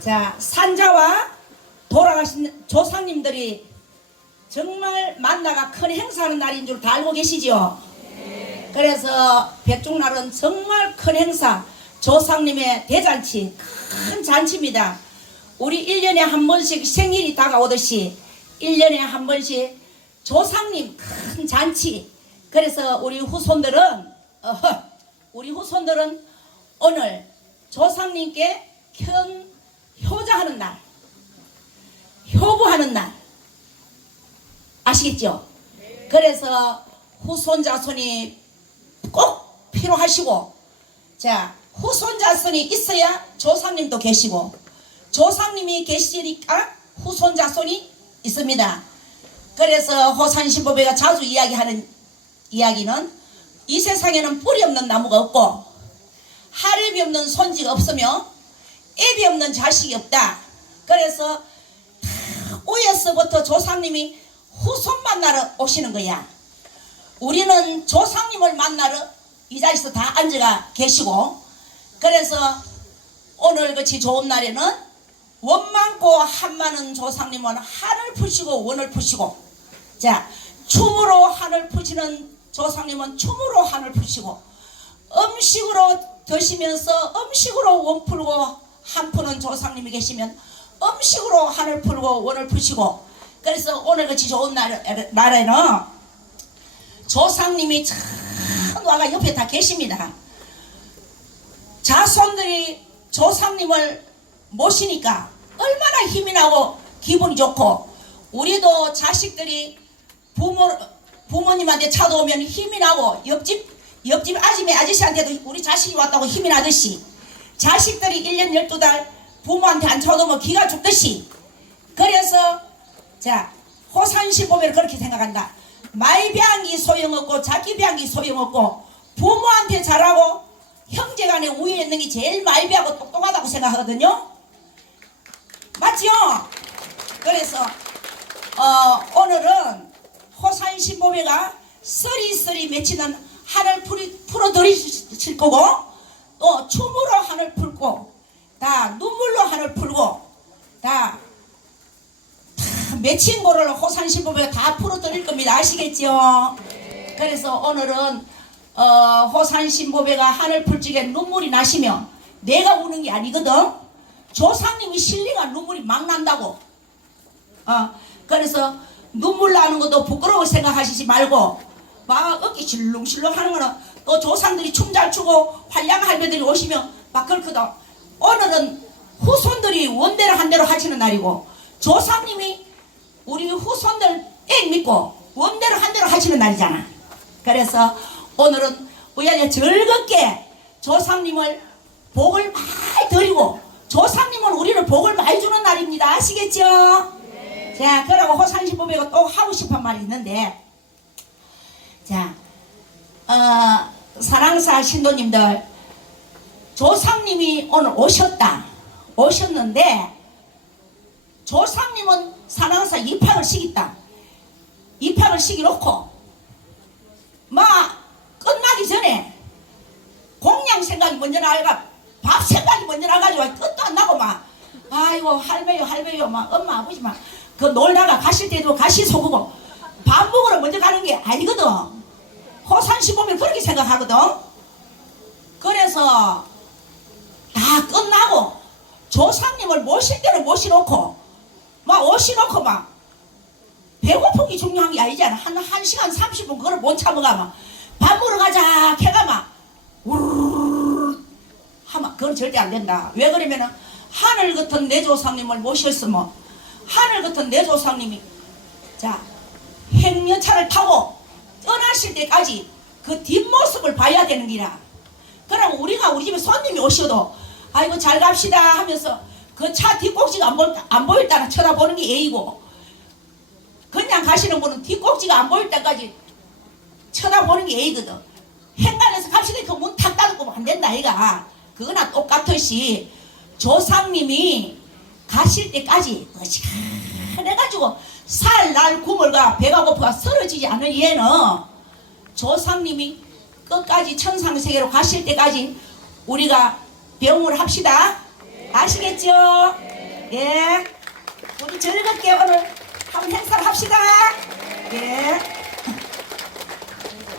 자, 산자와 돌아가신 조상님들이 정말 만나가 큰 행사하는 날인 줄 다 알고 계시지요? 그래서 백중날은 정말 큰 행사, 조상님의 대잔치, 큰 잔치입니다. 우리 1년에 한 번씩 생일이 다가오듯이 1년에 한 번씩 조상님 큰 잔치. 그래서 우리 후손들은, 어허, 우리 후손들은 오늘 조상님께 큰 효자하는 날, 효부하는 날. 아시겠죠? 그래서 후손 자손이 꼭 필요하시고, 자, 후손 자손이 있어야 조상님도 계시고, 조상님이 계시니까 후손 자손이 있습니다. 그래서 호산신보배가 자주 이야기하는 이야기는 이 세상에는 뿌리 없는 나무가 없고, 하랩이 없는 손지가 없으며, 앱이 없는 자식이 없다. 그래서 오에서부터 조상님이 후손 만나러 오시는 거야. 우리는 조상님을 만나러 이 자리에서 다 앉아가 계시고 그래서 오늘 같이 좋은 날에는 원 많고 한 많은 조상님은 한을 푸시고 원을 푸시고 자 춤으로 한을 푸시는 조상님은 춤으로 한을 푸시고 음식으로 드시면서 음식으로 원 풀고 한 푸는 조상님이 계시면 음식으로 한을 풀고 원을 푸시고 그래서 오늘 같이 좋은 날, 날에는 조상님이 참 와가 옆에 다 계십니다. 자손들이 조상님을 모시니까 얼마나 힘이 나고 기분이 좋고 우리도 자식들이 부모 부모님한테 찾아오면 힘이 나고 옆집 옆집 아줌매 아저씨한테도 우리 자식이 왔다고 힘이 나듯이 자식들이 1년 12달 부모한테 안 찾아오면 기가 죽듯이 그래서 자 호산시 보면 그렇게 생각한다 마이배양이 소용없고 자기배양이 소용없고 부모한테 잘하고 형제간에 우애 있는 게 제일 마이배하고 똑똑하다고 생각하거든요 맞지요? 그래서 어, 오늘은 호산신보배가 서리서리 맺히는 풀이, 풀어드리실 거고 또 춤으로 한을 풀고 다 눈물로 한을 풀고 다, 다 맺힌 거를 호산신보배가 다 풀어드릴 겁니다. 아시겠죠? 그래서 오늘은 어, 호산신보배가 한을 풀 적에 눈물이 나시면 내가 우는 게 아니거든. 조상님이 실리가 눈물이 막 난다고. 어, 그래서 눈물 나는 것도 부끄러워 생각하시지 말고 막 어깨 실렁실렁 하는 거는 또 조상들이 춤 잘 추고 활량 할배들이 오시면 막 그렇거든 오늘은 후손들이 원대로 한 대로 하시는 날이고 조상님이 우리 후손들 애 믿고 원대로 한 대로 하시는 날이잖아. 그래서 오늘은 우연히 즐겁게 조상님을 복을 많이 드리고 조상님은 우리를 복을 많이 주는 날입니다. 아시겠죠? 자, 그러고 호산신보배가 또 하고 싶은 말이 있는데, 자, 어, 사랑사 신도님들, 조상님이 오늘 오셨다. 오셨는데, 조상님은 사랑사 입학을 시켰다. 입학을 시켜놓고, 막, 끝나기 전에, 공양 생각이 먼저 나가, 밥 생각이 먼저 나가지고, 끝도 안 나고 막, 아이고, 할매요, 할매요, 막, 엄마, 아버지 막, 그 놀다가 가실 때도 가시 속고 밥 먹으러 먼저 가는 게 아니거든. 호산시 보면 그렇게 생각하거든. 그래서 다 끝나고 조상님을 모실 때는 모시놓고 막 오시놓고 막 배고픈 게 중요한 게 아니잖아. 한, 한 시간 30분 그걸 못 참아가 막밥 먹으러 가자 해가 막 우르르 하면 그건 절대 안 된다. 왜 그러면은 하늘 같은 내 조상님을 모셨으면 하늘 같은 내 조상님이 자 행여차를 타고 떠나실 때까지 그 뒷모습을 봐야 되는 기라. 그럼 우리가 우리 집에 손님이 오셔도 아이고 잘 갑시다 하면서 그 차 뒷꼭지가 안, 보일, 안 보일 때나 쳐다보는 게 예의고 그냥 가시는 분은 뒷꼭지가 안 보일 때까지 쳐다보는 게 예의거든. 행간에서 갑시다. 그 문 탁 닫고 안 된다 이가. 그거나 똑같듯이 조상님이 가실 때까지 어시간 해가지고 살 날 구물과 배가 고프가 쓰러지지 않은 얘는 조상님이 끝까지 천상세계로 가실 때까지 우리가 병을 합시다. 아시겠죠? 예. 우리 즐겁게 오늘 한번 행사를 합시다. 예.